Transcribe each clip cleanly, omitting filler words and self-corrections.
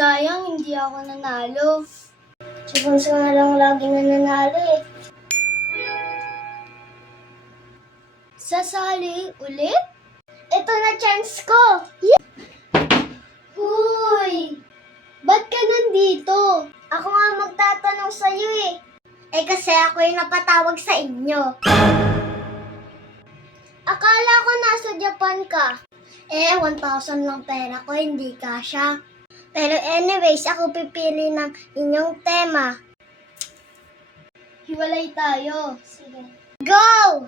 Sayang, hindi ako nanalo. Si Bunso nga lang lagi nananalo eh. Sasali ulit? Ito na chance ko! Huy! Ba't ka nandito? Ako nga magtatanong sa'yo eh. Eh kasi ako yung napatawag sa inyo. Akala ko nasa Japan ka. Eh, 1,000 lang pera ko, hindi kasya. Pero anyways, ako pipili ng inyong tema. Hiwalay tayo. Sige. Go!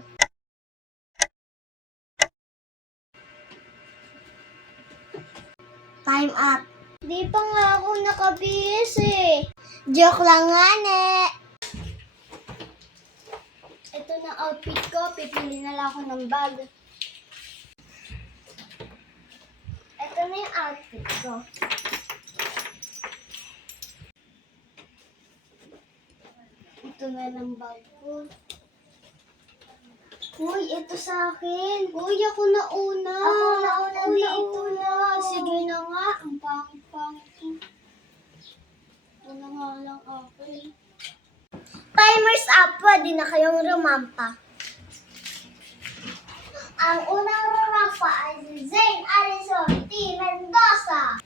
Time up. Di pa nga ako nakabihis eh. Joke lang nga, ne. Ito na outfit ko. Pipili na lang ako ng bag. Ito na yung outfit ko. Ito na lang bag ko. Uy, ito sa akin. Uy, ako na una. Ako na una. Uy, ito na. Sige na nga. Ang pangit-pangit ko. Ito na nga lang akin. Timer's up. Pwede na kayong rumampa. Ang unang rumampa ay si Zane Alison T. Mendoza.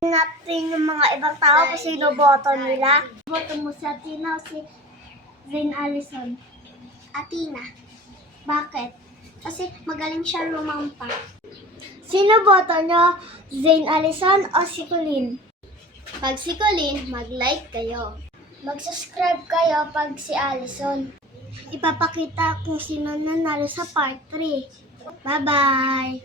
Natin yung mga ibang tao kung sino boto nila. Boto mo si Athena o si Zane Alison? Athena. Bakit? Kasi magaling siya rumampa. Sino boto nyo? Zane Alison o si Colleen? Pag si Colleen, mag-like kayo. Mag-subscribe kayo pag si Alison. Ipapakita kung sino nanalo sa part 3. Bye-bye!